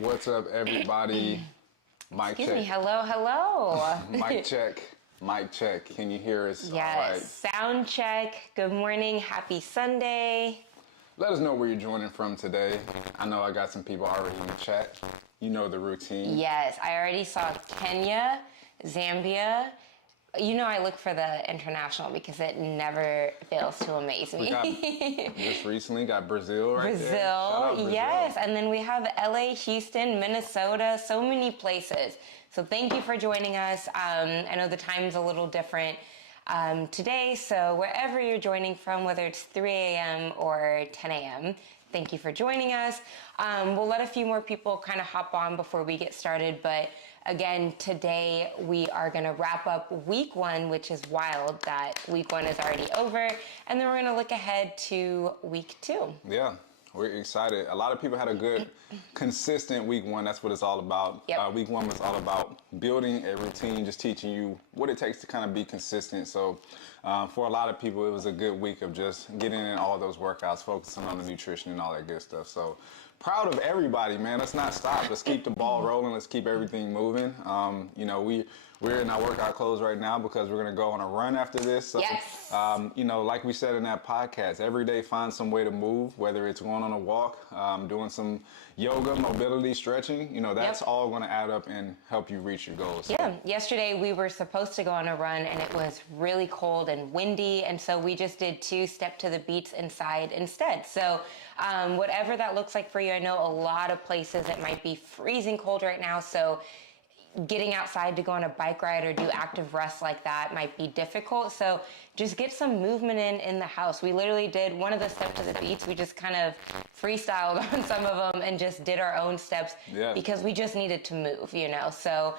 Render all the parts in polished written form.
What's up, everybody? Mic Excuse check. me. Hello, hello. Mic check. Mic check. Can you hear us? Yes. All right. Sound check. Good morning. Happy Sunday. Let us know where you're joining from today. I know I got some people already in the chat. You know the routine. Yes, I already saw Kenya, Zambia. You know I look for the international because it never fails to amaze me. Just recently got Brazil right there. Brazil, Brazil, yes. And then we have LA, Houston, Minnesota, so many places. So thank you for joining us. I know the time's a little different today, so wherever you're joining from, whether it's 3 a.m. or 10 a.m., thank you for joining us. We'll let a few more people kind of hop on before we get started, but again, today we are going to wrap up week one, which is wild that week one is already over, and then we're going to look ahead to week two. Yeah, we're excited. A lot of people had a good, consistent week one. That's what it's all about. Yep. Week one was all about building a routine, just teaching you what it takes to kind of be consistent. So for a lot of people, it was a good week of just getting in all those workouts, focusing on the nutrition and all that good stuff. So proud of everybody, man. Let's not stop. Let's keep the ball rolling. Let's keep everything moving. You know, we're in our workout clothes right now because we're going to go on a run after this. So, Yes. you know, like we said in that podcast, every day find some way to move, whether it's going on a walk, doing some yoga, mobility, stretching. You know, that's all going to add up and help you reach your goals. So. Yeah, yesterday we were supposed to go on a run and it was really cold and windy, and so we just did 2 step to the beats inside instead. So whatever that looks like for you, I know a lot of places it might be freezing cold right now, so getting outside to go on a bike ride or do active rest like that might be difficult. So just get some movement in the house. We literally did one of the steps to the beats. We just kind of freestyled on some of them and just did our own steps because we just needed to move, you know. So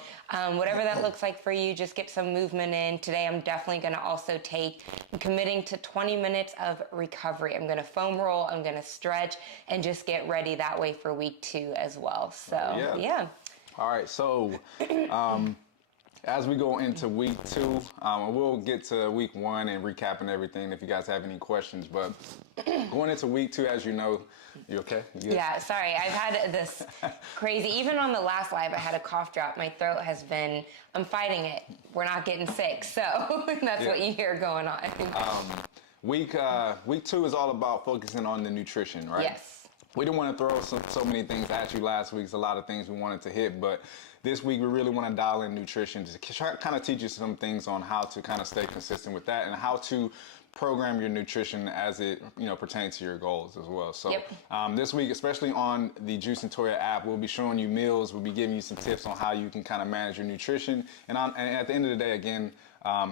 whatever that looks like for you, just get some movement in. Today I'm definitely going to also I'm committing to 20 minutes of recovery. I'm going to foam roll, I'm going to stretch, and just get ready that way for week 2 as well. So yeah. All right, so as we go into week 2, we'll get to week 1 and recapping everything if you guys have any questions. But going into week 2, as you know, you okay? Yeah, sorry. I've had this crazy, even on the last live, I had a cough drop. My throat has been, I'm fighting it. We're not getting sick. So that's what you hear going on. Week 2 is all about focusing on the nutrition, right? Yes. We didn't want to throw so many things at you last week. There's a lot of things we wanted to hit, but this week we really want to dial in nutrition to kind of teach you some things on how to kind of stay consistent with that and how to program your nutrition as it pertains to your goals as well. So this week, especially on the Juice and Toya app, we'll be showing you meals. We'll be giving you some tips on how you can kind of manage your nutrition. And at the end of the day, again,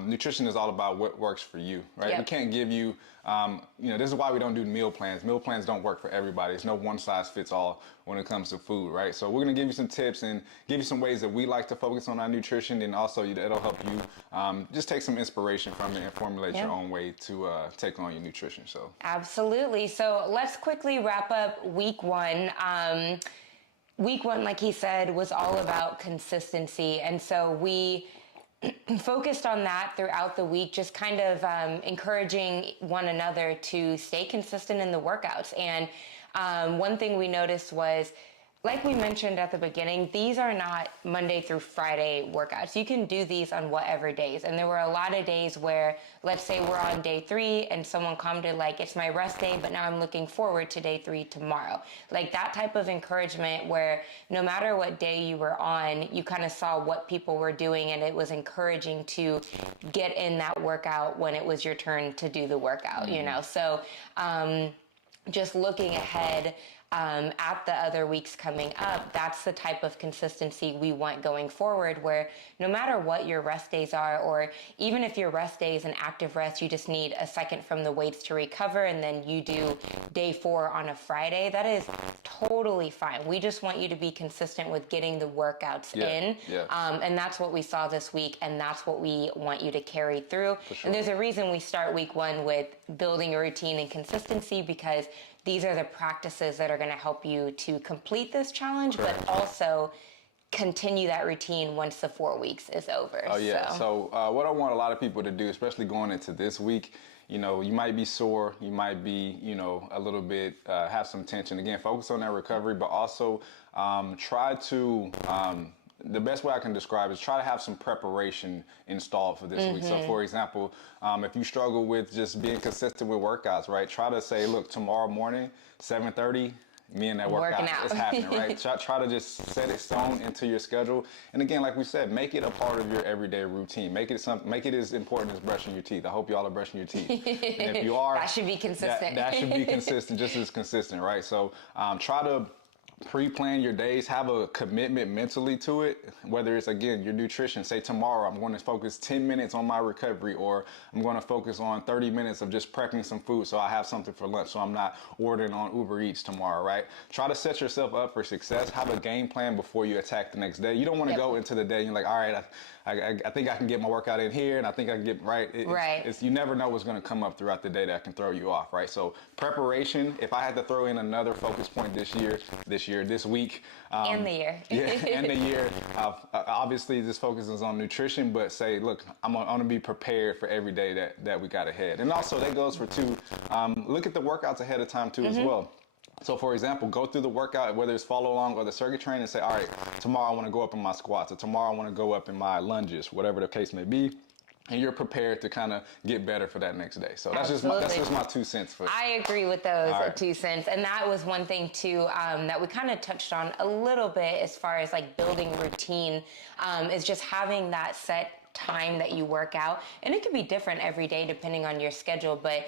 nutrition is all about what works for you, right? We can't give you, this is why we don't do meal plans. Meal plans don't work for everybody. It's no one size fits all when it comes to food, right? So we're gonna give you some tips and give you some ways that we like to focus on our nutrition, and also it'll help you just take some inspiration from it and formulate your own way to take on your nutrition. So absolutely. So let's quickly wrap up week 1. Week 1, like he said, was all about consistency, and so we focused on that throughout the week, just kind of encouraging one another to stay consistent in the workouts. And one thing we noticed was Like we mentioned at the beginning, these are not Monday through Friday workouts. You can do these on whatever days. And there were a lot of days where, let's say we're on day 3 and someone commented like, it's my rest day, but now I'm looking forward to day 3 tomorrow. Like that type of encouragement where no matter what day you were on, you kind of saw what people were doing and it was encouraging to get in that workout when it was your turn to do the workout, you know? So just looking ahead, at the other weeks coming up, that's the type of consistency we want going forward, where no matter what your rest days are, or even if your rest day is an active rest, you just need a second from the weights to recover, and then you do day 4 on a Friday, that is totally fine. We just want you to be consistent with getting the workouts in. And that's what we saw this week, and that's what we want you to carry through. And there's a reason we start week 1 with building a routine and consistency, because these are the practices that are going to help you to complete this challenge, but also continue that routine once the 4 weeks is over. Oh, yeah. So what I want a lot of people to do, especially going into this week, you know, you might be sore, you might be, you know, a little bit, have some tension. Again, focus on that recovery, but also try to, the best way I can describe is try to have some preparation installed for this week. So for example, if you struggle with just being consistent with workouts, right? Try to say, look, tomorrow morning, 7:30, me and that workout is happening, right? Try to just set it stone into your schedule. And again, like we said, make it a part of your everyday routine. Make it as important as brushing your teeth. I hope y'all are brushing your teeth. And if you are, that should be consistent. That should be consistent, just as consistent, right? So try to pre-plan your days, have a commitment mentally to it, whether it's, again, your nutrition. Say tomorrow I'm going to focus 10 minutes on my recovery, or I'm going to focus on 30 minutes of just prepping some food so I have something for lunch, so I'm not ordering on Uber Eats tomorrow, right? Try to set yourself up for success. Have a game plan before you attack the next day. You don't want to go into the day and you're like, all right, I think I can get my workout in here, and I think I can get you never know what's going to come up throughout the day that can throw you off, right? So preparation. If I had to throw in another focus point this week, and the year, and the year, obviously this focuses on nutrition, but say, look, I'm gonna be prepared for every day that we got ahead. And also that goes for look at the workouts ahead of time too as well. So for example, go through the workout, whether it's follow along or the circuit training, and say, all right, tomorrow I want to go up in my squats, or tomorrow I want to go up in my lunges, whatever the case may be. And you're prepared to kind of get better for that next day. So that's just my 2 cents for it. I agree with those 2 cents. And that was one thing too, that we kind of touched on a little bit as far as like building routine, is just having that set time that you work out. And it could be different every day depending on your schedule, but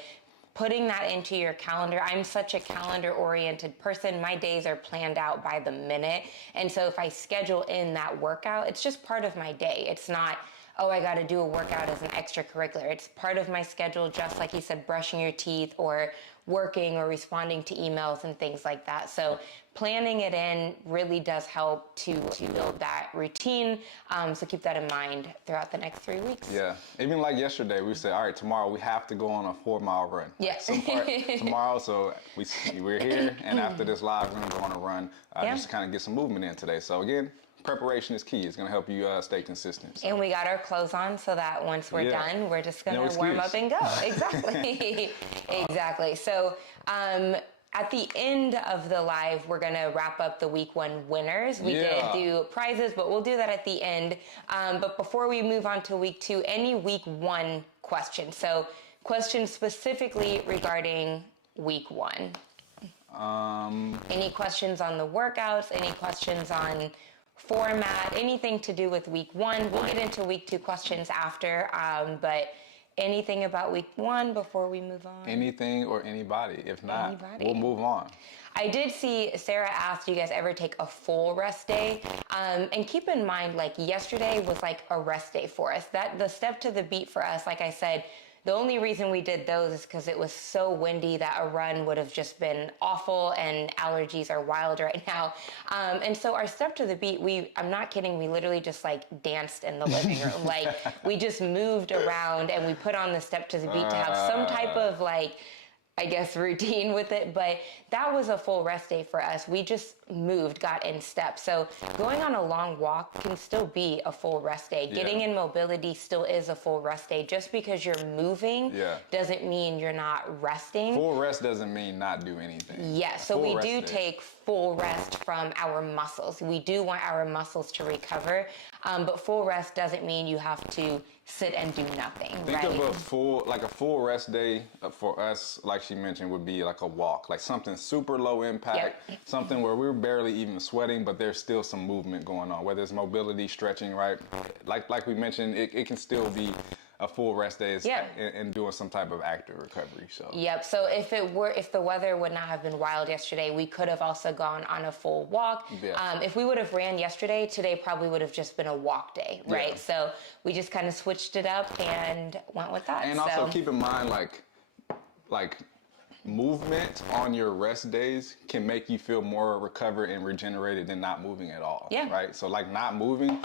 putting that into your calendar. I'm such a calendar-oriented person. My days are planned out by the minute. And so if I schedule in that workout, it's just part of my day. It's not, oh, I got to do a workout as an extracurricular. It's part of my schedule, just like you said, brushing your teeth or working or responding to emails and things like that. So planning it in really does help to build that routine. So keep that in mind throughout the next 3 weeks. Yeah. Even like yesterday, we said, all right, tomorrow we have to go on a 4-mile run. Yes. Tomorrow, so we're here, and after this live, we're going to go on a run just to kind of get some movement in today. So again, preparation is key. It's going to help you stay consistent. So. And we got our clothes on so that once we're done, we're just going to warm up and go. Exactly. Exactly. So at the end of the live, we're going to wrap up the week 1 winners. We did do prizes, but we'll do that at the end. But before we move on to week 2, any week 1 questions. So questions specifically regarding week 1. Any questions on the workouts? Any questions on format, anything to do with week 1. We'll get into week 2 questions after, but anything about week 1 before we move on? Anything or anybody. If not, we'll move on. I did see Sarah asked, do you guys ever take a full rest day? And keep in mind, like yesterday was like a rest day for us. That the step to the beat for us, like I said, the only reason we did those is because it was so windy that a run would have just been awful, and allergies are wild right now. And so our step to the beat, I'm not kidding, we literally just like danced in the living room. Like we just moved around and we put on the step to the beat to have some type of like I guess, routine with it, but that was a full rest day for us. We just moved, got in step. So going on a long walk can still be a full rest day. Getting in mobility still is a full rest day. Just because you're moving doesn't mean you're not resting. Full rest doesn't mean not do anything. Yes, so we do take full rest from our muscles. We do want our muscles to recover, but full rest doesn't mean you have to sit and do nothing. Think of a full rest day for us, like she mentioned, would be like a walk, like something super low impact, something where we're barely even sweating, but there's still some movement going on, whether it's mobility, stretching, right? Like we mentioned, it can still be a full rest day and doing some type of active recovery. So so if the weather would not have been wild yesterday, we could have also gone on a full walk. If we would have ran yesterday, today probably would have just been a walk day, right? So we just kind of switched it up and went with that. And also keep in mind, like movement on your rest days can make you feel more recovered and regenerated than not moving at all. Right. So like not moving,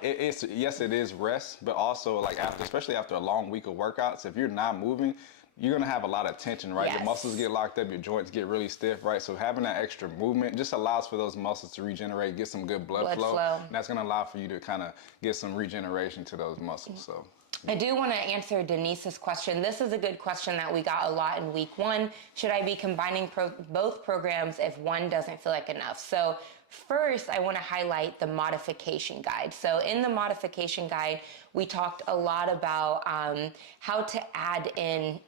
it is rest, but also like especially after a long week of workouts, if you're not moving, you're gonna have a lot of tension, right? Your muscles get locked up, your joints get really stiff, right? So having that extra movement just allows for those muscles to regenerate, get some good blood flow. And that's gonna allow for you to kind of get some regeneration to those muscles. So I do want to answer Denise's question. This is a good question that we got a lot in week 1. Should I be combining both programs if one doesn't feel like enough? So first, I want to highlight the modification guide. So in the modification guide, we talked a lot about how to add in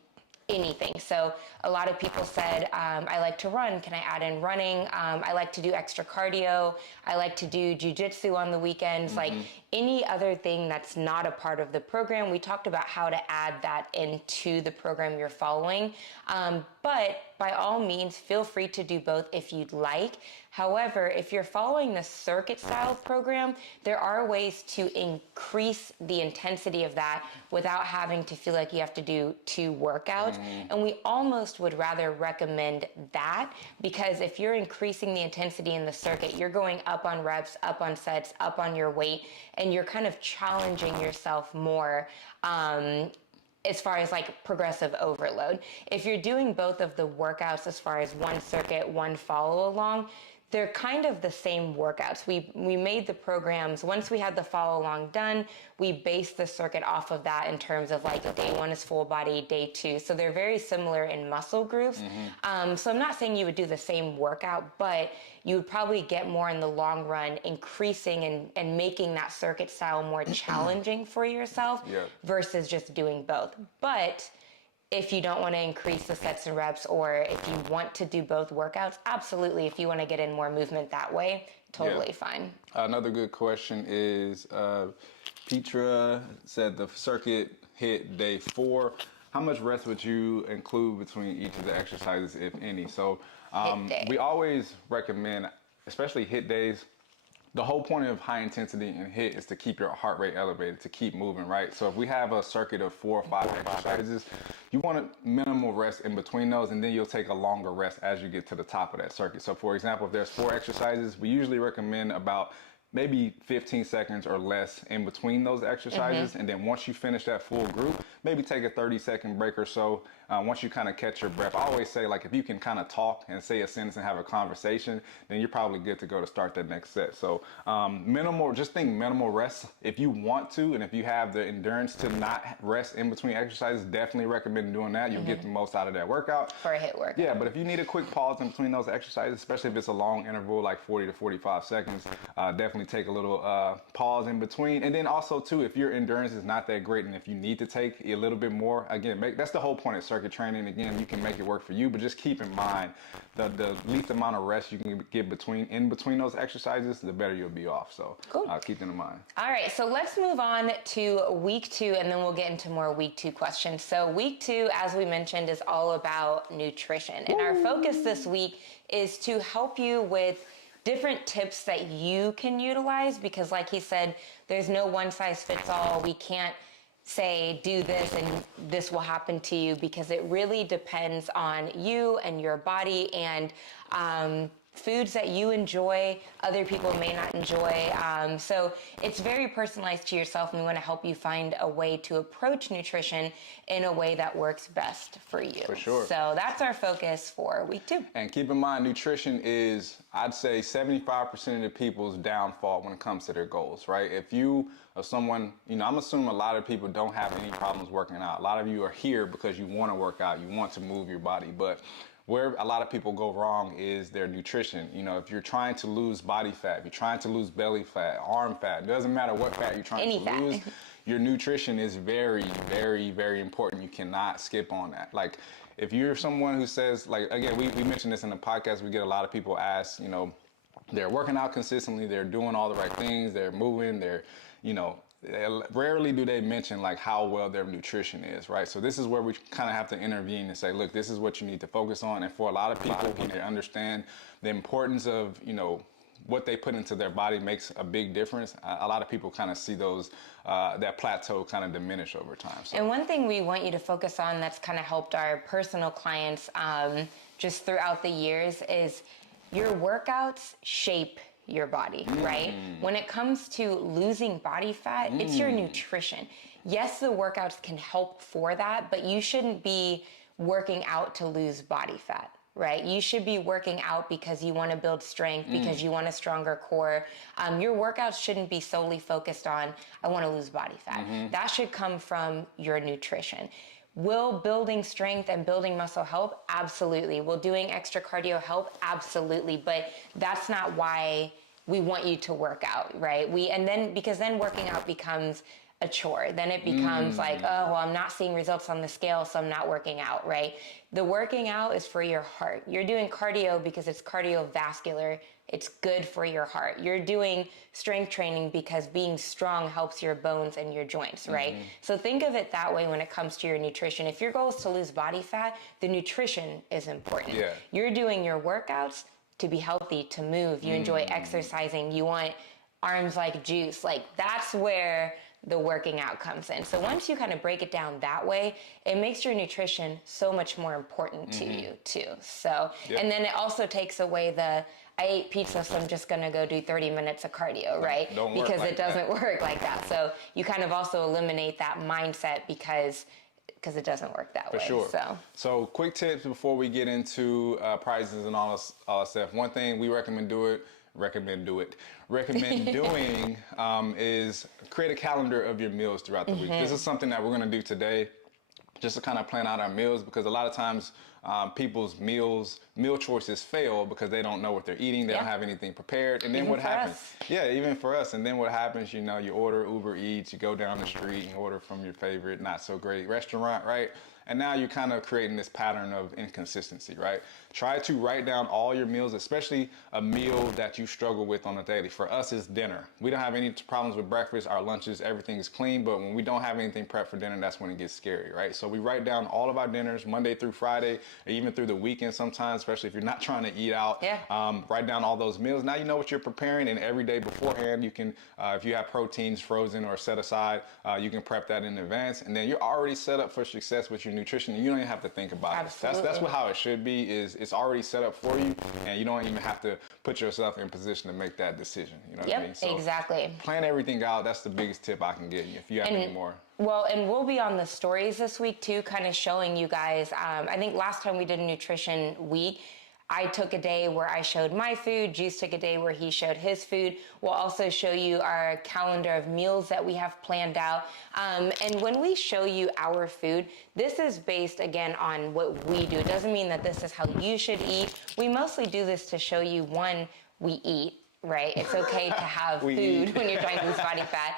anything. So a lot of people said, I like to run. Can I add in running? I like to do extra cardio. I like to do jujitsu on the weekends. Like any other thing that's not a part of the program, we talked about how to add that into the program you're following. But by all means, feel free to do both if you'd like. However, if you're following the circuit style program, there are ways to increase the intensity of that without having to feel like you have to do 2 workouts. And we almost would rather recommend that, because if you're increasing the intensity in the circuit, you're going up on reps, up on sets, up on your weight, and you're kind of challenging yourself more as far as like progressive overload. If you're doing both of the workouts as far as one circuit, one follow along, they're kind of the same workouts. We made the programs, once we had the follow along done, we based the circuit off of that in terms of like day 1 is full body, day 2. So they're very similar in muscle groups. So I'm not saying you would do the same workout, but you would probably get more in the long run, increasing and making that circuit style more challenging for yourself versus just doing both. But if you don't want to increase the sets and reps, or if you want to do both workouts, absolutely. If you want to get in more movement that way, totally fine. Another good question is, Petra said the circuit hit day 4. How much rest would you include between each of the exercises, if any? So we always recommend, especially hit days, the whole point of high intensity and hit is to keep your heart rate elevated, to keep moving, right? So if we have a circuit of 4 or 5 exercises, you want a minimal rest in between those, and then you'll take a longer rest as you get to the top of that circuit. So for example, if there's 4 exercises, we usually recommend about maybe 15 seconds or less in between those exercises. And then once you finish that full group, maybe take a 30-second break or so. Once you kind of catch your breath, I always say, like, if you can kind of talk and say a sentence and have a conversation, then you're probably good to go to start that next set. So just think minimal rest if you want to, and if you have the endurance to not rest in between exercises, definitely recommend doing that. You'll get the most out of that workout. For a hit workout. Yeah, but if you need a quick pause in between those exercises, especially if it's a long interval, like 40 to 45 seconds, definitely take a little pause in between. And then also too, if your endurance is not that great and if you need to take a little bit more, again, that's the whole point of circuit training. Again, you can make it work for you, but just keep in mind the least amount of rest you can get in between those exercises, the better you'll be off. So keep that in mind. All right, so let's move on to week 2, and then we'll get into more week 2 questions. So week 2, as we mentioned, is all about nutrition. And our focus this week is to help you with different tips that you can utilize, because like he said, there's no one size fits all. We can't say do this and this will happen to you, because it really depends on you and your body and foods that you enjoy, other people may not enjoy. So it's very personalized to yourself, and we want to help you find a way to approach nutrition in a way that works best for you. For sure. So that's our focus for week 2. And keep in mind, nutrition is, I'd say, 75% of the people's downfall when it comes to their goals, right? If you are someone, I'm assuming a lot of people don't have any problems working out. A lot of you are here because you want to work out, you want to move your body, but where a lot of people go wrong is their nutrition. If you're trying to lose body fat, if you're trying to lose belly fat, arm fat, it doesn't matter what fat you're trying to lose, your nutrition is very, very, very important. You cannot skip on that. Like, if you're someone who says, like, again, we mentioned this in the podcast, we get a lot of people ask, they're working out consistently, they're doing all the right things, they're moving, rarely do they mention like how well their nutrition is, right? So this is where we kind of have to intervene and say, look, this is what you need to focus on. And for a lot of people, when they understand the importance of, what they put into their body makes a big difference, a lot of people kind of see those, that plateau kind of diminish over time. So. And one thing we want you to focus on that's kind of helped our personal clients just throughout the years is your workouts shape your body, right? When it comes to losing body fat, it's your nutrition. Yes, the workouts can help for that, but you shouldn't be working out to lose body fat, right? You should be working out because you want to build strength, because you want a stronger core. Your workouts shouldn't be solely focused on, I want to lose body fat. That should come from your nutrition. Will building strength and building muscle help? Absolutely. Will doing extra cardio help? Absolutely. But that's not why we want you to work out, right? Because then working out becomes a chore. Then it becomes like, oh, well, I'm not seeing results on the scale, so I'm not working out, right? The working out is for your heart. You're doing cardio because it's cardiovascular. It's good for your heart. You're doing strength training because being strong helps your bones and your joints, right? So think of it that way when it comes to your nutrition. If your goal is to lose body fat, the nutrition is important. Yeah. You're doing your workouts to be healthy, to move. You enjoy exercising. You want arms like juice. Like, that's where the working out comes in. So once you kind of break it down that way, it makes your nutrition so much more important to you too. So, and then it also takes away I ate pizza, so I'm just going to go do 30 minutes of cardio, right? Because it doesn't work like that. So you kind of also eliminate that mindset because it doesn't work that way. For sure. So quick tips before we get into prizes and all that stuff. One thing we recommend doing is create a calendar of your meals throughout the week. This is something that we're going to do today, just to kind of plan out our meals, because a lot of times people's meal choices fail because they don't know what they're eating. They don't have anything prepared. And then Even what for happens? us. Yeah, even for us. And then what happens, you order Uber Eats, you go down the street and order from your favorite not so great restaurant, right? And now you're kind of creating this pattern of inconsistency, right? Try to write down all your meals, especially a meal that you struggle with on a daily. For us, it's dinner. We don't have any problems with breakfast, our lunches, everything is clean, but when we don't have anything prepped for dinner, that's when it gets scary, right? So we write down all of our dinners, Monday through Friday, or even through the weekend sometimes, especially if you're not trying to eat out. Write down all those meals. Now you know what you're preparing, and every day beforehand, you can, if you have proteins frozen or set aside, you can prep that in advance, and then you're already set up for success with your nutrition, and you don't even have to think about it. That's how it should be. Is it's already set up for you, and you don't even have to put yourself in position to make that decision. You know what I mean? So exactly. Plan everything out. That's the biggest tip I can give you. If you have any more. Well, and we'll be on the stories this week too, kind of showing you guys. I think last time we did a nutrition week, I took a day where I showed my food. Juice took a day where he showed his food. We'll also show you our calendar of meals that we have planned out. And when we show you our food, this is based, again, on what we do. It doesn't mean that this is how you should eat. We mostly do this to show you, one, we eat. Right? It's okay to have food when you're trying to lose body fat.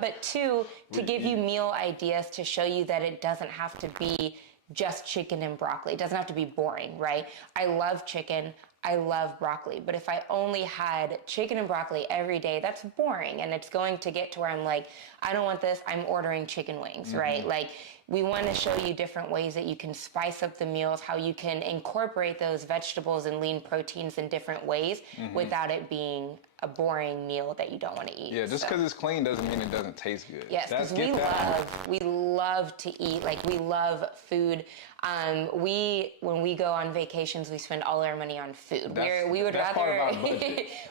But two, to give you meal ideas to show you that it doesn't have to be just chicken and broccoli. It doesn't have to be boring, right? I love chicken. I love broccoli. But if I only had chicken and broccoli every day, that's boring. And it's going to get to where I'm like, I don't want this. I'm ordering chicken wings, right? Like, we want to show you different ways that you can spice up the meals, how you can incorporate those vegetables and lean proteins in different ways without it being a boring meal that you don't want to eat. Yeah, just because it's clean doesn't mean it doesn't taste good. Yes, because we love to eat. Like, we love food. When we go on vacations, we spend all our money on food. We would rather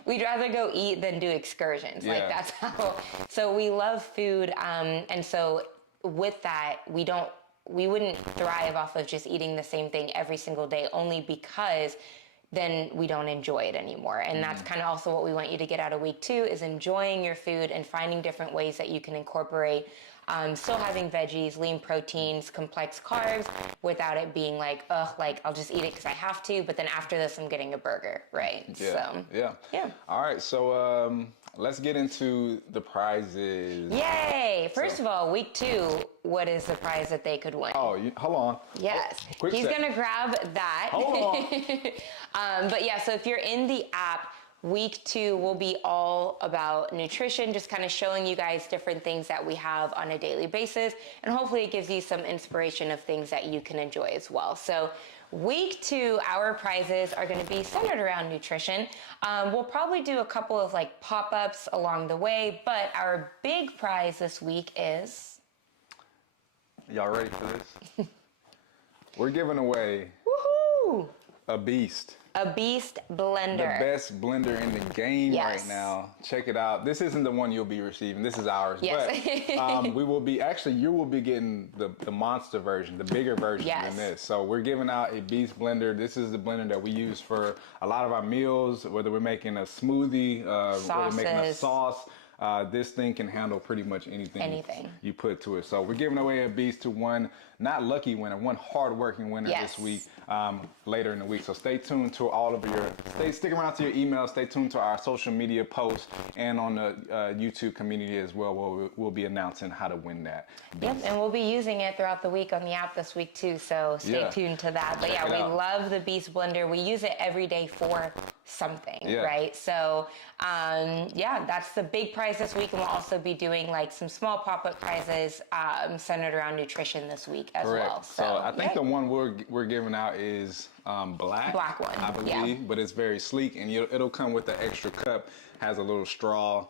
we'd rather go eat than do excursions. Yeah. Like that's how. So we love food, and so with that, we wouldn't thrive off of just eating the same thing every single day, only because then we don't enjoy it anymore. And that's kind of also what we want you to get out of week 2 is enjoying your food and finding different ways that you can incorporate still having veggies, lean proteins, complex carbs without it being like, ugh, like I'll just eat it because I have to, but then after this I'm getting a burger, right? Yeah. So, yeah. All right, so let's get into the prizes. Yay! First of all, week 2, what is the prize that they could win? Oh, hold on. Yes. Quick He's sec. going to grab that. Hold on. But yeah, so if you're in the app, week 2 will be all about nutrition, just kind of showing you guys different things that we have on a daily basis. And hopefully it gives you some inspiration of things that you can enjoy as well. So week 2, our prizes are going to be centered around nutrition. We'll probably do a couple of like pop-ups along the way, but our big prize this week is... Y'all ready for this? We're giving away Woohoo! a beast. A beast blender. The best blender in the game Yes. right now. Check it out. This isn't the one you'll be receiving. This is ours. Yes. But we will be, actually, you will be getting the monster version, the bigger version Yes. than this. So we're giving out a beast blender. This is the blender that we use for a lot of our meals, whether we're making a smoothie, whether we're making a sauce. This thing can handle pretty much anything you put to it. So we're giving away a beast to one, not lucky winner, one hard-working winner this week, later in the week. So stay tuned to all of stick around to your email, stay tuned to our social media posts and on the YouTube community as well, where we'll be announcing how to win that beast. Yep, and we'll be using it throughout the week on the app this week too, so stay tuned to that. But Check yeah, it we out. love the Beast Blender. We use it every day for something, right? So yeah, that's the big prize this week, and we'll also be doing like some small pop-up prizes centered around nutrition this week as well. So I think the one we're giving out is black one, I believe, but it's very sleek, and it'll come with the extra cup. Has a little straw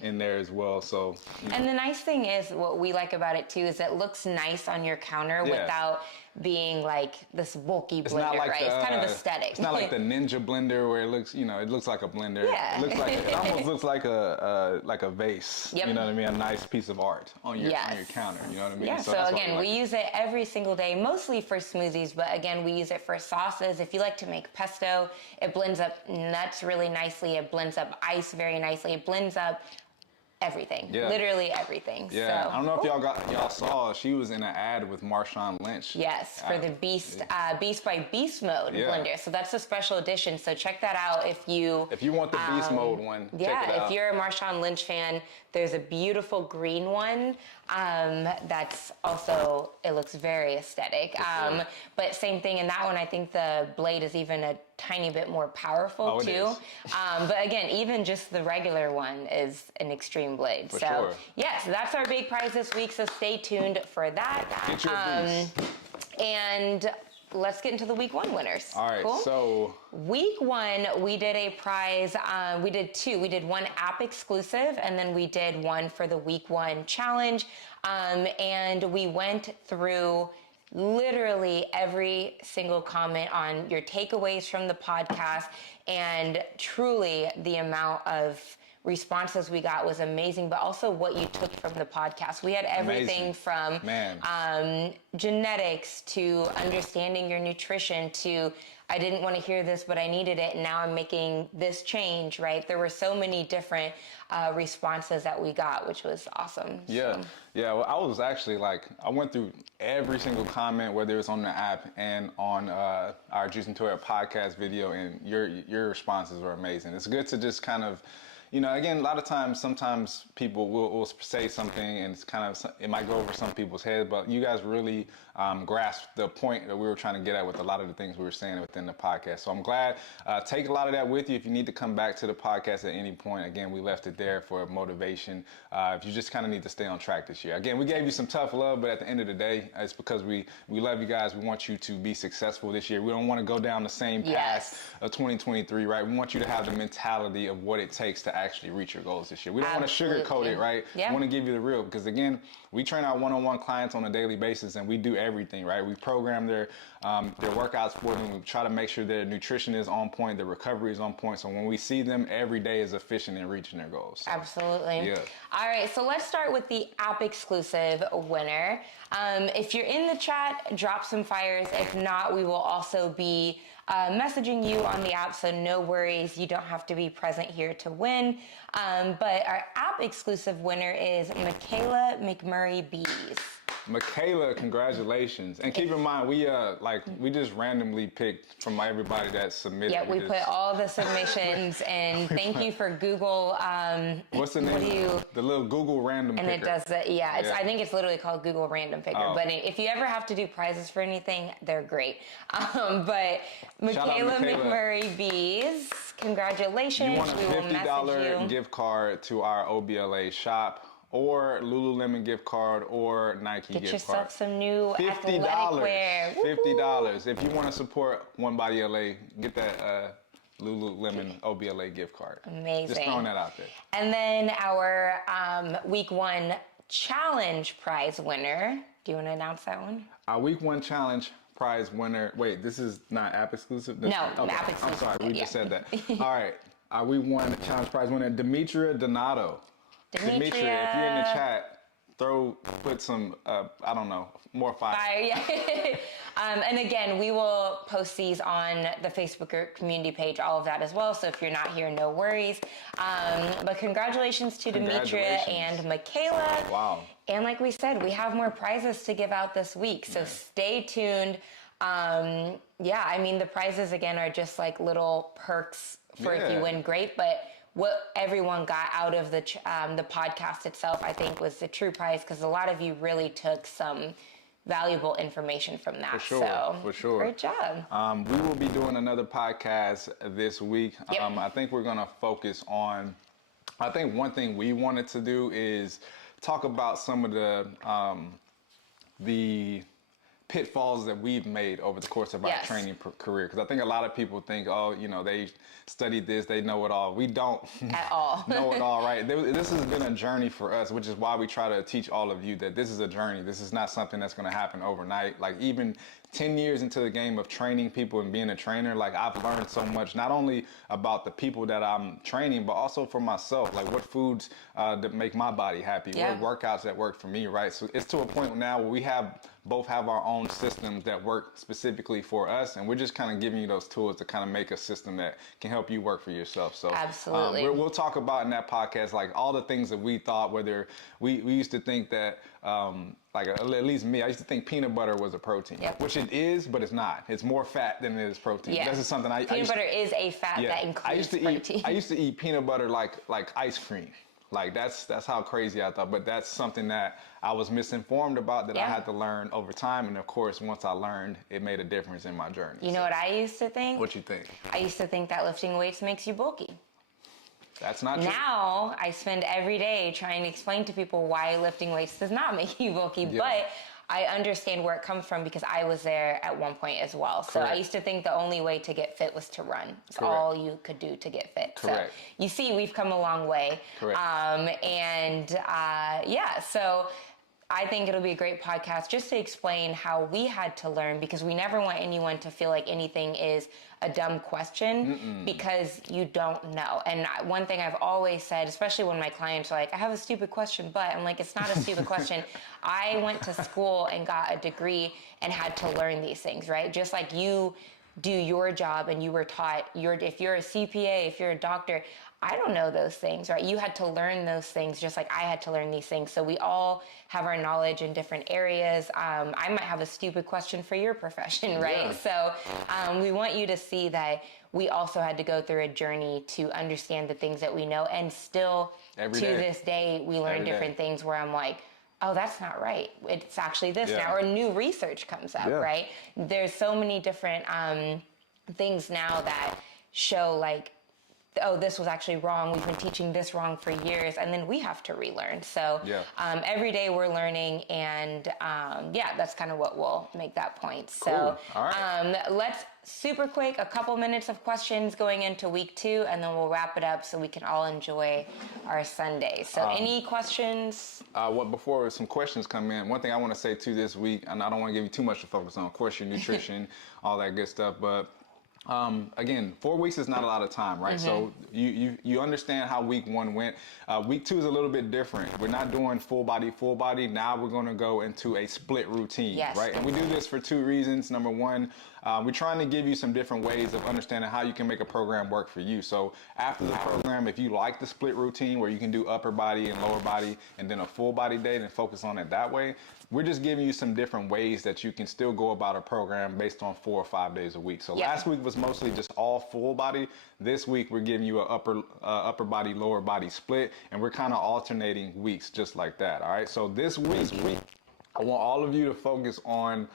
in there as well. So and the nice thing is, what we like about it too, is it looks nice on your counter without being like this bulky blender, right? It's kind of aesthetic. It's not like the Ninja blender where it looks, it looks like a blender. Yeah. It looks like it almost looks like a vase. Yep. You know what I mean? A nice piece of art on your counter. You know what I mean? Yeah. So again, we use it every single day, mostly for smoothies, but again, we use it for sauces. If you like to make pesto, it blends up nuts really nicely. It blends up ice very nicely. It blends up everything, literally everything. Yeah, so, I don't know if y'all saw, she was in an ad with Marshawn Lynch. Yes, for the Beast by Beast Mode blender. So that's a special edition. So check that out if you want the Beast Mode one. Check it out. If you're a Marshawn Lynch fan, there's a beautiful green one that's also, it looks very aesthetic. But same thing in that one, I think the blade is even a tiny bit more powerful too. But again, even just the regular one is an extreme blade. So yes, that's our big prize this week. So stay tuned for that. Get your beast. And let's get into the week 1 winners. All right, so week 1, we did a prize. We did 2. We did one app exclusive, and then we did one for the week 1 challenge. And we went through literally every single comment on your takeaways from the podcast, and truly the amount of responses we got was amazing, but also what you took from the podcast. We had everything from genetics to understanding your nutrition to I didn't want to hear this, but I needed it, and now I'm making this change, right? There were so many different responses that we got, which was awesome. Yeah, well, I was actually I went through every single comment, whether it's on the app and on our Juice and Toya podcast video, and your responses were amazing. It's good to just kind of, again, a lot of times, sometimes people will say something and it might go over some people's heads, but you guys really grasped the point that we were trying to get at with a lot of the things we were saying within the podcast. So I'm glad. Take a lot of that with you. If you need to come back to the podcast at any point, again, we left it there for motivation. If you just kind of need to stay on track this year. Again, we gave you some tough love, but at the end of the day, it's because we love you guys. We want you to be successful this year. We don't want to go down the same path of 2023, right? We want you to have the mentality of what it takes to actually reach your goals this year. We don't want to sugarcoat it, right? We want to give you the real, because again, we train our one-on-one clients on a daily basis, and we do everything, right? We program their workouts for them. We try to make sure their nutrition is on point, their recovery is on point. So when we see them, every day is efficient in reaching their goals. So, absolutely. yeah. All right, so let's start with the app exclusive winner. If you're in the chat, drop some fires. If not, we will also be messaging you on the app, so no worries. You don't have to be present here to win. But our app exclusive winner is Michaela McMurray Bees. Michaela, congratulations. And keep in mind, we just randomly picked from everybody that submitted. Yeah, we put all the submissions, and thank you for Google. What's the name? The little Google random picker. And it does that, yeah. I think it's literally called Google Random Picker. Oh. But if you ever have to do prizes for anything, they're great. But Michaela McMurray Bees, congratulations. You want a $50 gift card to our OBLA shop, or Lululemon gift card, or Nike Get gift card. yourself some new athletic wear. $50. If you want to support One Body LA, get that Lululemon OBLA gift card. Amazing. Just throwing that out there. And then our week 1 challenge prize winner. Do you want to announce that one? Our week 1 challenge prize winner. Wait, this is not app exclusive? No, app exclusive. I'm sorry, we just said that. All right. Our week 1 challenge prize winner, Demetria Donato. Demetria, if you're in the chat, put some, I don't know, more fire. Yeah. And again, we will post these on the Facebook community page, all of that as well. So if you're not here, no worries. But congratulations to Demetria and Michaela. Wow. And like we said, we have more prizes to give out this week. So stay tuned. Yeah, I mean, the prizes, again, are just like little perks for if you win, great. But what everyone got out of the podcast itself, I think, was the true prize, because a lot of you really took some valuable information from that. For sure. Great job. We will be doing another podcast this week. Yep. I think we're going to focus on, I think one thing we wanted to do is talk about some of the pitfalls that we've made over the course of our training career. Because I think a lot of people think, oh, they studied this, they know it all. We don't at all know it all, right? This has been a journey for us, which is why we try to teach all of you that this is a journey. This is not something that's going to happen overnight. Like, even 10 years into the game of training people and being a trainer, like, I've learned so much, not only about the people that I'm training, but also for myself, like what foods that make my body happy, what workouts that work for me, right? So it's to a point now where we both have our own systems that work specifically for us, and we're just kind of giving you those tools to kind of make a system that can help you work for yourself. So absolutely, we'll talk about in that podcast, like, all the things that we thought, whether we used to think that like, at least me, I used to think peanut butter was a protein, which it is, but it's not. It's more fat than it is protein. Yeah. This is something peanut butter is a fat that includes protein. I used to eat peanut butter like ice cream. Like, that's how crazy I thought. But that's something that I was misinformed about, that I had to learn over time. And of course, once I learned, it made a difference in my journey. You know what I used to think? What you think? I used to think that lifting weights makes you bulky. That's not true. Now, I spend every day trying to explain to people why lifting weights does not make you bulky, but I understand where it comes from, because I was there at one point as well. So I used to think the only way to get fit was to run. It's all you could do to get fit. Correct. So you see, we've come a long way. Correct. So I think it'll be a great podcast just to explain how we had to learn, because we never want anyone to feel like anything is a dumb question because you don't know. And one thing I've always said, especially when my clients are like, I have a stupid question, but I'm like, it's not a stupid question. I went to school and got a degree and had to learn these things, right? Just like you do your job and you were taught, if you're a CPA, if you're a doctor, I don't know those things, right? You had to learn those things just like I had to learn these things. So we all have our knowledge in different areas. I might have a stupid question for your profession, right? So we want you to see that we also had to go through a journey to understand the things that we know. And still, this day, we learn different things where I'm like, oh, that's not right. It's actually this now. Or new research comes up, right? There's so many different things now that show, like, oh, this was actually wrong. We've been teaching this wrong for years, and then we have to relearn. So every day we're learning, and that's kind of what will make that point. Cool. So all right. let's super quick, a couple minutes of questions going into week 2, and then we'll wrap it up so we can all enjoy our Sunday. So any questions? Before some questions come in, one thing I want to say too this week, and I don't want to give you too much to focus on, of course, your nutrition, all that good stuff, but again, 4 weeks is not a lot of time, right? So you understand how week 1 went. Week 2 is a little bit different. We're not doing full body. Now we're going to go into a split routine, right? And we do this for 2 reasons. Number one, we're trying to give you some different ways of understanding how you can make a program work for you. So after the program, if you like the split routine where you can do upper body and lower body and then a full body day and focus on it that way, we're just giving you some different ways that you can still go about a program based on 4 or 5 days a week. So last week was mostly just all full body. This week we're giving you an upper body, lower body split, and we're kind of alternating weeks just like that. All right. So this week, I want all of you to focus on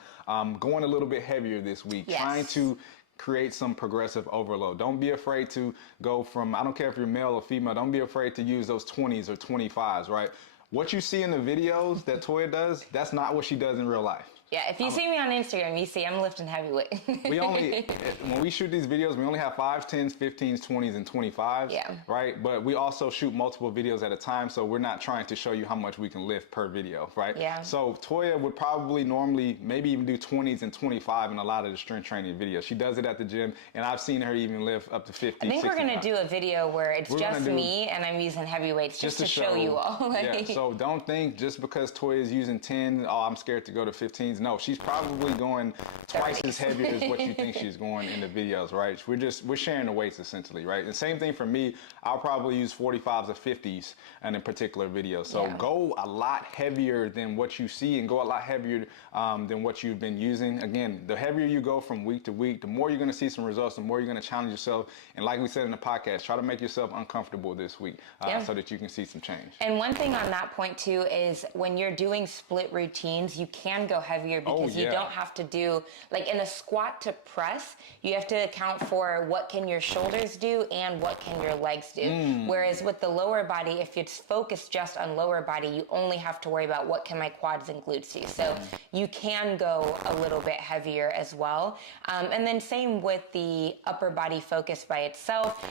going a little bit heavier this week, trying to create some progressive overload. Don't be afraid to go from, I don't care if you're male or female, don't be afraid to use those 20s or 25s, right? What you see in the videos that Toya does, that's not what she does in real life. Yeah, if you see me on Instagram, you see I'm lifting heavyweight. When we shoot these videos, we only have 5s, 10s, 15s, 20s, and 25s, right? But we also shoot multiple videos at a time, so we're not trying to show you how much we can lift per video, right? Yeah. So Toya would probably normally maybe even do 20s and 25 in a lot of the strength training videos. She does it at the gym, and I've seen her even lift up to 50, I think 65. we're going to do a video where it's just me and I'm using heavyweights just to show you all. So don't think just because Toya is using 10, oh, I'm scared to go to 15s. No, she's probably going twice as heavy as what you think she's going in the videos, right? We're sharing the weights essentially, right? And same thing for me. I'll probably use 45s or 50s in a particular video. So go a lot heavier than what you see and go a lot heavier than what you've been using. Again, the heavier you go from week to week, the more you're going to see some results, the more you're going to challenge yourself. And like we said in the podcast, try to make yourself uncomfortable this week so that you can see some change. And one thing on that point too is when you're doing split routines, you can go heavier because you don't have to do, like in a squat to press, you have to account for what can your shoulders do and what can your legs do. Whereas with the lower body, if it's focused just on lower body, you only have to worry about what can my quads and glutes do. So you can go a little bit heavier as well. And then same with the upper body focus by itself.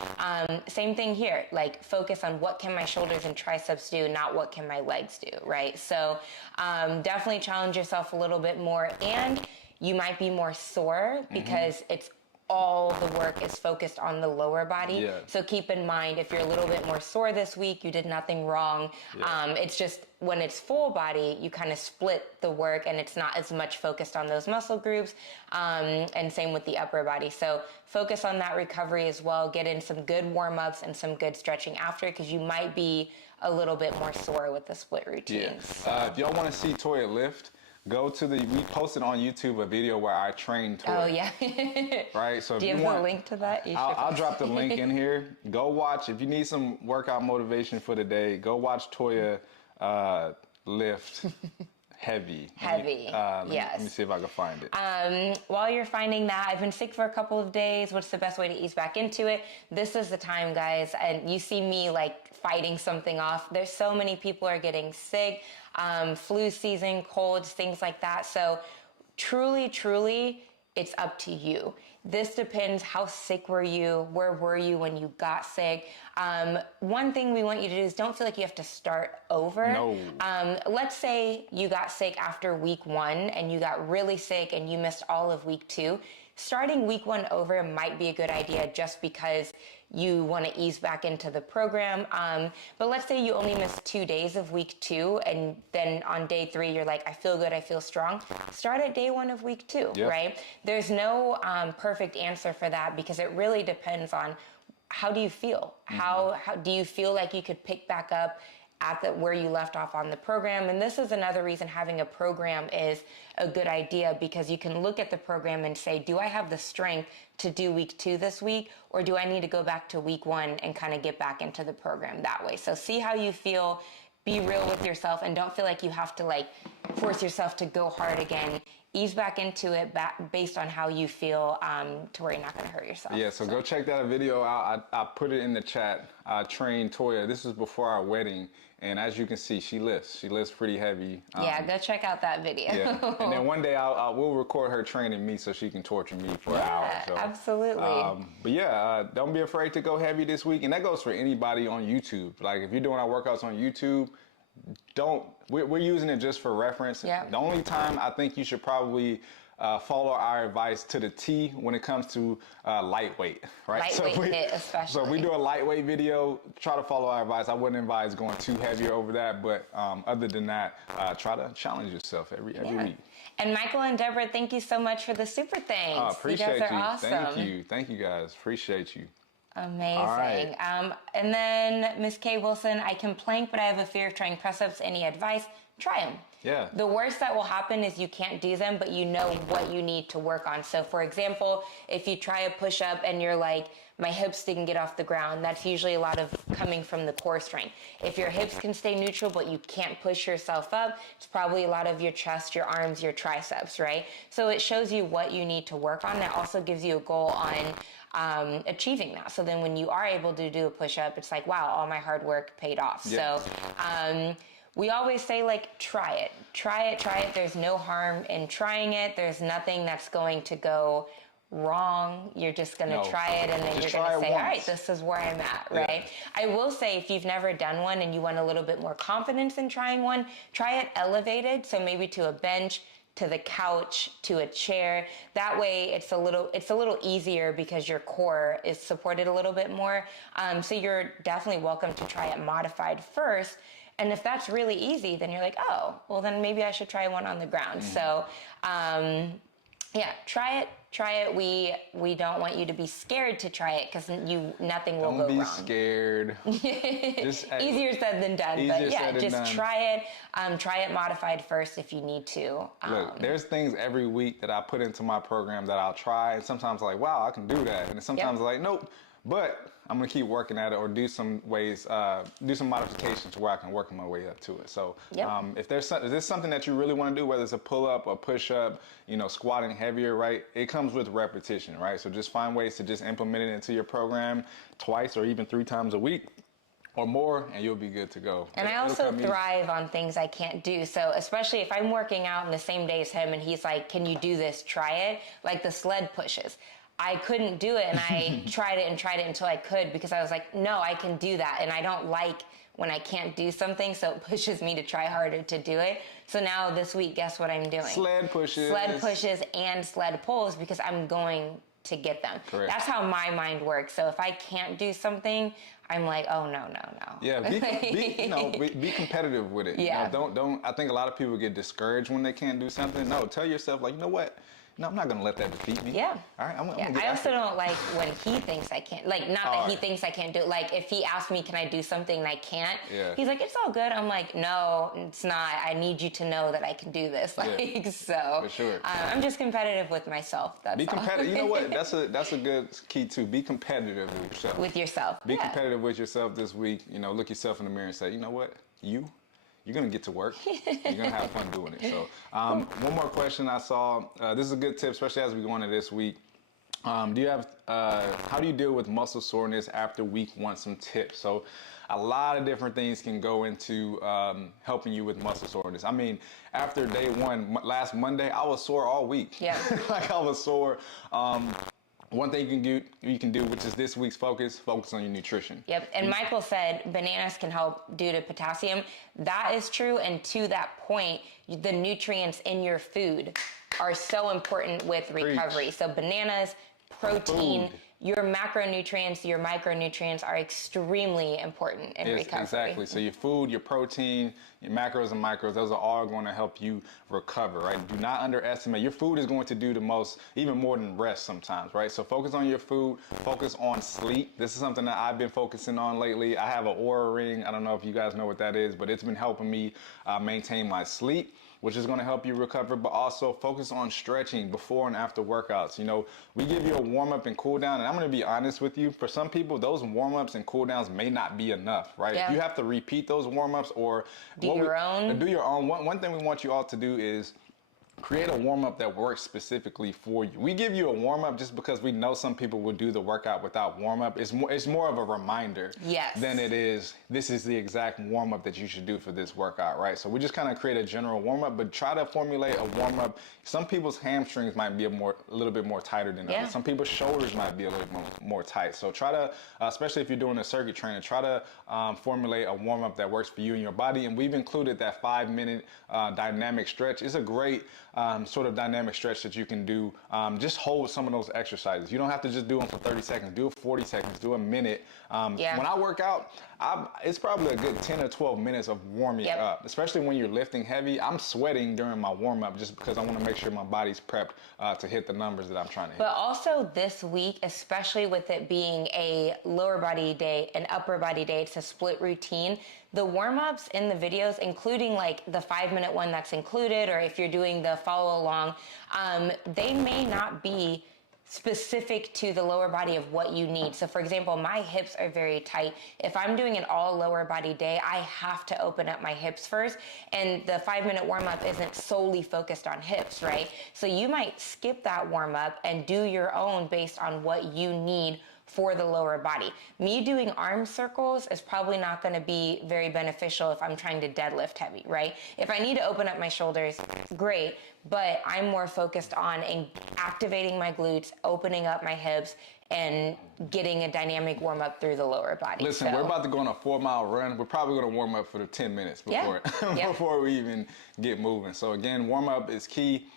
Same thing here, like focus on what can my shoulders and triceps do, not what can my legs do, right? So definitely challenge yourself a little bit more, and you might be more sore because it's all the work is focused on the lower body. So keep in mind, if you're a little bit more sore this week, you did nothing wrong. It's just when it's full body, you kind of split the work and it's not as much focused on those muscle groups. And same with the upper body. So focus on that recovery as well. Get in some good warm-ups and some good stretching after, because you might be a little bit more sore with the split routines. If y'all want to see Toya lift, go to we posted on YouTube a video where I trained Toya. Oh, yeah. Right? So do you have the link to that? I'll drop the link in here. Go watch. If you need some workout motivation for the day, go watch Toya lift heavy. Yes. Let me see if I can find it. While you're finding that, I've been sick for a couple of days. What's the best way to ease back into it? This is the time, guys. And you see me like fighting something off. There's so many people are getting sick. Flu season, colds, things like that. So truly, it's up to you. This depends. How sick were you? Where were you when you got sick? One thing we want you to do is don't feel like you have to start over. No. Let's say you got sick after week 1 and you got really sick and you missed all of week 2. Starting week 1 over might be a good idea just because you want to ease back into the program. But let's say you only missed 2 days of week 2, and then on day 3, you're like, I feel good, I feel strong. Start at day 1 of week 2, right? There's no perfect answer for that, because it really depends on how do you feel? How do you feel like you could pick back up at where you left off on the program? And this is another reason having a program is a good idea, because you can look at the program and say, do I have the strength to do week 2 this week, or do I need to go back to week 1 and kind of get back into the program that way? So see how you feel, be real with yourself, and don't feel like you have to like force yourself to go hard again, ease back into it based on how you feel, to where you're not going to hurt yourself. Yeah, so go check that video out. I put it in the chat. I trained Toya. This was before our wedding. And as you can see, she lifts pretty heavy. Yeah, go check out that video. Yeah. And then one day we'll record her training me so she can torture me for an hour. So, absolutely. But yeah, don't be afraid to go heavy this week. And that goes for anybody on YouTube. Like if you're doing our workouts on YouTube, we're using it just for reference. Yeah. The only time I think you should probably follow our advice to the T when it comes to lightweight, right? Lightweight hit especially. So if we do a lightweight video, try to follow our advice. I wouldn't advise going too heavy over that, but other than that, try to challenge yourself every week. And Michael and Deborah, thank you so much for the super thanks. Appreciate you guys are awesome. Thank you guys. Appreciate you. Amazing. All right. And then Miss K. Wilson, I can plank, but I have a fear of trying press-ups. Any advice? Try them. Yeah. The worst that will happen is you can't do them, but you know what you need to work on. So for example, if you try a push-up and you're like, my hips didn't get off the ground, that's usually a lot of coming from the core strength. If your hips can stay neutral, but you can't push yourself up, it's probably a lot of your chest, your arms, your triceps, right? So it shows you what you need to work on. That also gives you a goal on achieving that. So then when you are able to do a push-up, it's like, wow, all my hard work paid off. Yeah. So we always say, like, try it. Try it. There's no harm in trying it. There's nothing that's going to go wrong. You're just going to try it, and then you're going to say, all right, this is where I'm at, right? Yeah. I will say, if you've never done one and you want a little bit more confidence in trying one, try it elevated. So maybe to a bench, to the couch, to a chair. That way it's a little easier because your core is supported a little bit more. So you're definitely welcome to try it modified first. And if that's really easy, then you're like, oh, well then maybe I should try one on the ground. So yeah, try it. We don't want you to be scared to try it because nothing will go wrong. Don't be scared. Easier said than done, but yeah, just try it. Try it modified first if you need to. Look, there's things every week that I put into my program that I'll try, and sometimes I'm like, wow, I can do that, and sometimes I'm like, nope. But I'm gonna keep working at it, or do some modifications to where I can work my way up to it. So if there's something that you really want to do, whether it's a pull-up, a push-up, squatting heavier, right? It comes with repetition, right? So just find ways to just implement it into your program twice or even 3 times a week or more, and you'll be good to go. And I also thrive on things I can't do. So especially if I'm working out in the same day as him and he's like, can you do this? Try it. Like the sled pushes. I couldn't do it, and I tried it until I could, because I was like, no, I can do that. And I don't like when I can't do something, so it pushes me to try harder to do it. So now this week, guess what I'm doing? Sled pushes. Sled pushes and sled pulls, because I'm going to get them. Correct. That's how my mind works. So if I can't do something, I'm like, oh, no. Yeah, be competitive with it. Yeah. Don't. I think a lot of people get discouraged when they can't do something. No, tell yourself, like, you know what? No, I'm not going to let that defeat me. Yeah. All right, I'm gonna I also don't like when he thinks I can't. Like, not that he thinks I can't do it. Like, if he asks me, can I do something and I can't, he's like, it's all good. I'm like, no, it's not. I need you to know that I can do this. Like, so. For sure. I'm just competitive with myself. That's Be competitive. You know what? That's a good key, too. Be competitive with yourself. With yourself. Be competitive with yourself this week. Look yourself in the mirror and say, you know what? You're going to get to work. You're going to have fun doing it. So one more question I saw. This is a good tip, especially as we go into this week. How do you deal with muscle soreness after week 1? Some tips. So a lot of different things can go into helping you with muscle soreness. I mean, after day 1, last Monday, I was sore all week. Yeah. Like I was sore. One thing you can do, which is this week's focus on your nutrition. Yep, and Michael said bananas can help due to potassium. That is true, and to that point, the nutrients in your food are so important with recovery. So bananas, protein, your macronutrients, your micronutrients are extremely important in recovery. Exactly. So your food, your protein, your macros and micros, those are all going to help you recover, right? Do not underestimate. Your food is going to do the most, even more than rest sometimes, right? So focus on your food, focus on sleep. This is something that I've been focusing on lately. I have an Oura ring. I don't know if you guys know what that is, but it's been helping me maintain my sleep, which is going to help you recover, but also focus on stretching before and after workouts. We give you a warm-up and cool-down, and I'm going to be honest with you. For some people, those warm-ups and cool-downs may not be enough, right? Yeah. You have to repeat those warm-ups or do your own. Do your own. One thing we want you all to do is create a warm-up that works specifically for you. We give you a warm-up just because we know some people will do the workout without warm-up. It's more of a reminder than it is, this is the exact warm-up that you should do for this workout, right? So we just kind of create a general warm-up, but try to formulate a warm-up. Some people's hamstrings might be a little bit more tighter than others. Some people's shoulders might be a little more tight. So try to, especially if you're doing a circuit training, try to formulate a warm-up that works for you and your body. And we've included that 5-minute dynamic stretch. It's a great sort of dynamic stretch that you can do. Just hold some of those exercises. You don't have to just do them for 30 seconds. Do it 40 seconds. Do a minute. When I work out, it's probably a good 10 or 12 minutes of warming up, especially when you're lifting heavy. I'm sweating during my warm-up just because I want to make sure my body's prepped to hit the numbers that I'm trying to hit. But also this week, especially with it being a lower body day, an upper body day, it's a split routine. The warm-ups in the videos, including like the 5-minute one that's included, or if you're doing the follow along, they may not be specific to the lower body of what you need. So for example, my hips are very tight. If I'm doing an all lower body day, I have to open up my hips first. And the 5-minute warm up isn't solely focused on hips, right? So you might skip that warm up and do your own based on what you need for the lower body. Me doing arm circles is probably not going to be very beneficial if I'm trying to deadlift heavy, right? If I need to open up my shoulders, great, but I'm more focused on activating my glutes, opening up my hips, and getting a dynamic warm up through the lower body. Listen, we're about to go on a 4-mile run. We're probably going to warm up for the 10 minutes before, before we even get moving. So again, warm up is key.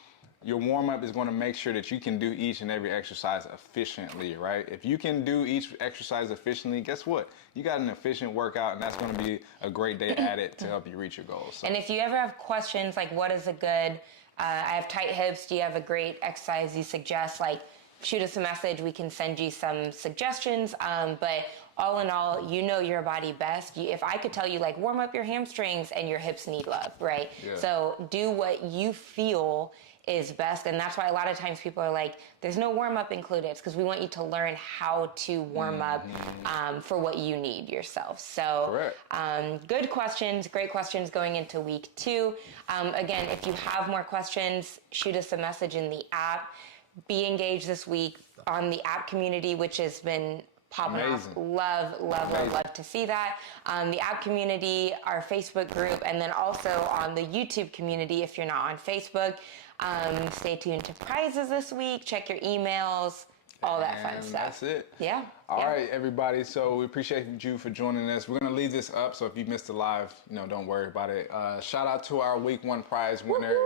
Your warm-up is going to make sure that you can do each and every exercise efficiently, right? If you can do each exercise efficiently, guess what? You got an efficient workout, and that's going to be a great day at it to help you reach your goals. So. And if you ever have questions like, what is a good, I have tight hips, do you have a great exercise you suggest? Like, shoot us a message. We can send you some suggestions. But all in all, you know your body best. If I could tell you, like, warm up your hamstrings and your hips need love, right? Yeah. So do what you feel is best. And that's why a lot of times people are like, there's no warm up included. It's because we want you to learn how to warm up for what you need yourself. So good questions, great questions going into week 2. Again, if you have more questions, shoot us a message in the app. Be engaged this week on the app community, which has been popping off. Love to see that. The app community, our Facebook group, and then also on the YouTube community if you're not on Facebook. Stay tuned to prizes this week. Check your emails, all that fun stuff. That's it. Yeah. All right, everybody. So we appreciate you for joining us. We're going to leave this up. So if you missed the live, don't worry about it. Shout out to our week 1 prize winners.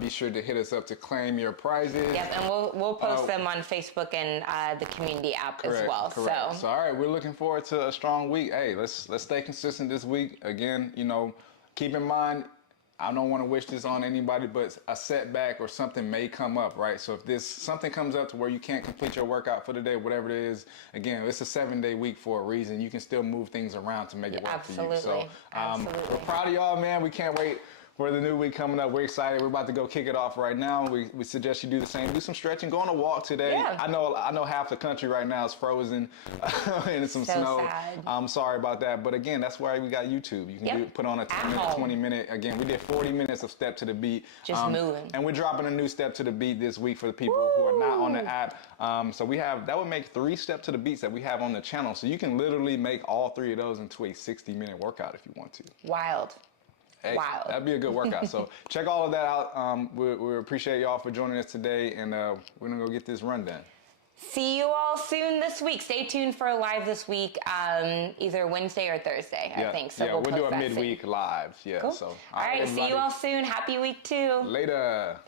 Be sure to hit us up to claim your prizes. Yep, and we'll post them on Facebook and the community app as well. So all right, we're looking forward to a strong week. Hey, let's stay consistent this week. Again, keep in mind, I don't want to wish this on anybody, but a setback or something may come up, right? So if something comes up to where you can't complete your workout for the day, whatever it is, again, it's a 7-day week for a reason. You can still move things around to make it work for you. So we're proud of y'all, man. We can't wait for the new week coming up. We're excited. We're about to go kick it off right now. We suggest you do the same. Do some stretching. Go on a walk today. Yeah. I know half the country right now is frozen and some snow. Sad. I'm sorry about that. But again, that's why we got YouTube. You can put on a 10-minute, 20-minute. Again, we did 40 minutes of step to the beat. Just moving. And we're dropping a new step to the beat this week for the people who are not on the app. So that would make 3 step to the beats that we have on the channel. So you can literally make all 3 of those into a 60-minute workout if you want to. Wild. Hey, that'd be a good workout. So check all of that out. We appreciate y'all for joining us today, and we're gonna go get this run done. See you all soon this week. Stay tuned for a live this week, either Wednesday or Thursday, I think. So we'll do a midweek live. Yeah. Cool. So all right. See you all soon. Happy week 2. Later.